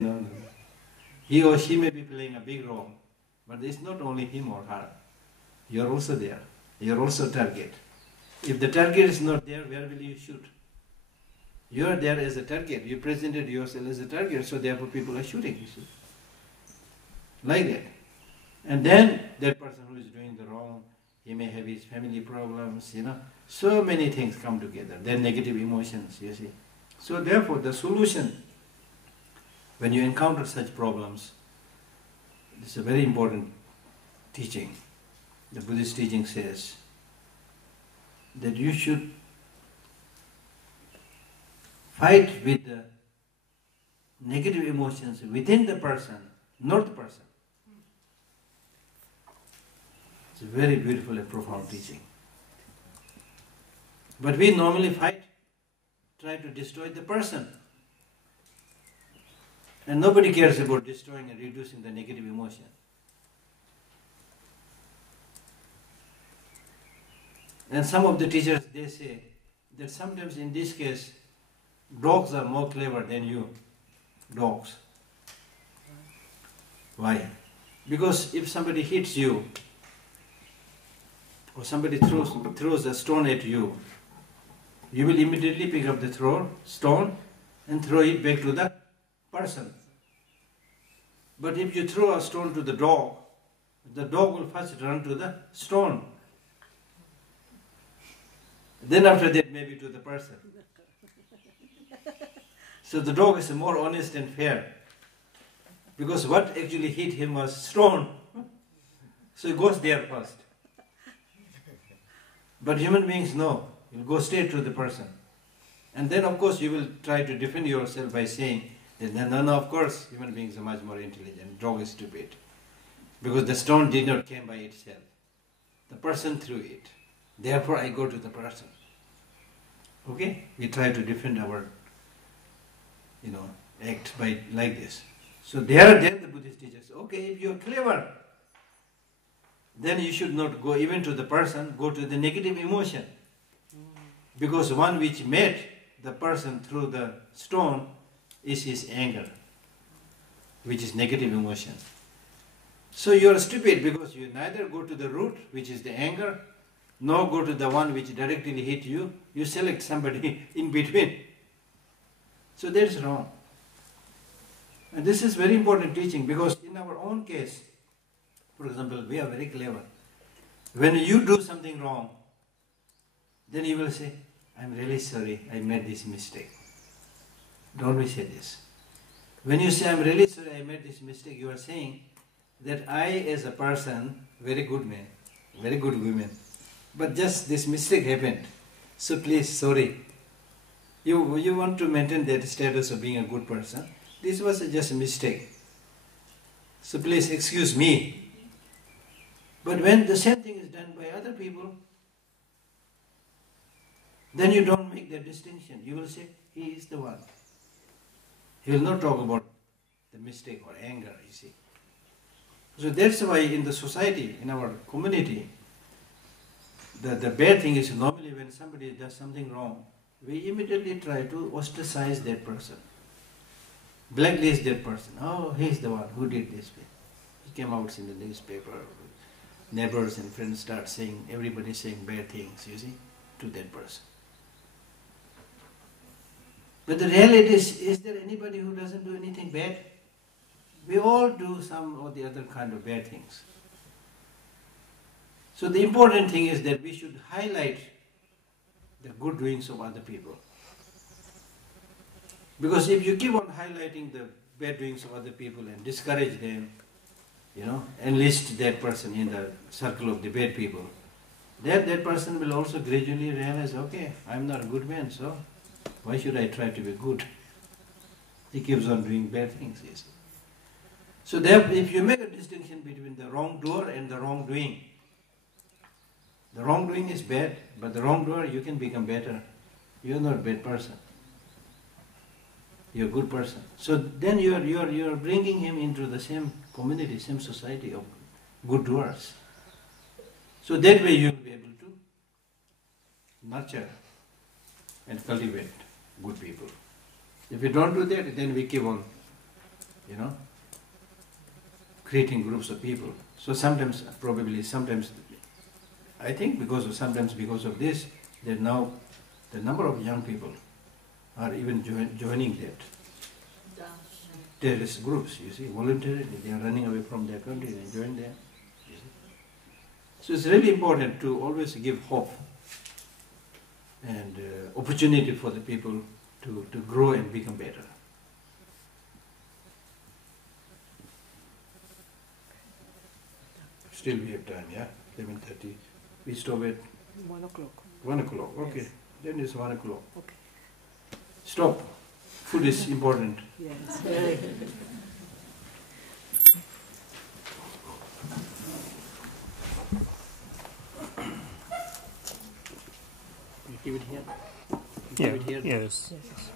No, no. He or she may be playing a big role, but it's not only him or her. You're also there. You're also target. If the target is not there, where will you shoot? You're there as a target. You presented yourself as a target, so therefore people are shooting. You see. Like that. And then that person who is doing the wrong, he may have his family problems, So many things come together. Then negative emotions, you see. So therefore the solution, when you encounter such problems, it's a very important teaching. The Buddhist teaching says that you should fight with the negative emotions within the person, not the person. It's a very beautiful and profound teaching. But we normally fight, try to destroy the person. And nobody cares about destroying and reducing the negative emotion. And some of the teachers, they say that sometimes in this case, dogs are more clever than you. Dogs. Why? Because if somebody hits you, or somebody throws a stone at you, you will immediately pick up the stone and throw it back to the person. But if you throw a stone to the dog will first run to the stone. Then after that, maybe to the person. So the dog is more honest and fair. Because what actually hit him was stone. So he goes there first. But human beings, no. You'll go straight to the person. And then of course you will try to defend yourself by saying that no, of course human beings are much more intelligent. Dog is stupid. Because the stone did not come by itself. The person threw it. Therefore I go to the person. Okay? We try to defend our, act by like this. So then the Buddhist teaches, okay, if you're clever, then you should not go even to the person, go to the negative emotion. Because one which met the person through the stone is his anger, which is negative emotion. So you are stupid because you neither go to the root, which is the anger, nor go to the one which directly hit you. You select somebody in between. So that is wrong. And this is very important teaching because in our own case, for example, we are very clever. When you do something wrong, then you will say, I'm really sorry, I made this mistake. Don't we say this? When you say, I'm really sorry, I made this mistake, you are saying that I as a person, very good man, very good woman, but just this mistake happened. So please, sorry. You want to maintain that status of being a good person. This was just a mistake. So please excuse me. But when the same thing is done by other people, then you don't make that distinction. You will say, he is the one. He will not talk about the mistake or anger, you see. So that's why in the society, in our community, the bad thing is normally when somebody does something wrong, we immediately try to ostracize that person. Blacklist that person. Oh, he's the one who did this. He came out in the newspaper. Neighbors and friends start saying, everybody saying bad things, you see, to that person. But the reality is there anybody who doesn't do anything bad? We all do some or the other kind of bad things. So the important thing is that we should highlight the good doings of other people. Because if you keep on highlighting the bad doings of other people and discourage them, enlist that person in the circle of the bad people, then that person will also gradually realize, okay, I'm not a good man, so why should I try to be good? He keeps on doing bad things, you see. So therefore, if you make a distinction between the wrongdoer and the wrongdoing, the wrongdoing is bad, but the wrongdoer, you can become better. You're not a bad person. You're a good person. So then you're bringing him into the same community, same society of good doers. So that way you'll be able to nurture and cultivate good people. If we don't do that, then we keep on creating groups of people. So sometimes, I think because of this, that now the number of young people are even joining that terrorist groups, you see, voluntarily. They are running away from their country and join them. You see. So it's really important to always give hope and opportunity for the people to grow and become better. Still we have time, yeah? 11:30. We stop at 1 o'clock. 1 o'clock, okay. Yes. Then it's 1 o'clock. Okay. Stop. Food is important. Yes, very good. You keep it here? Yeah. Yes. Yes.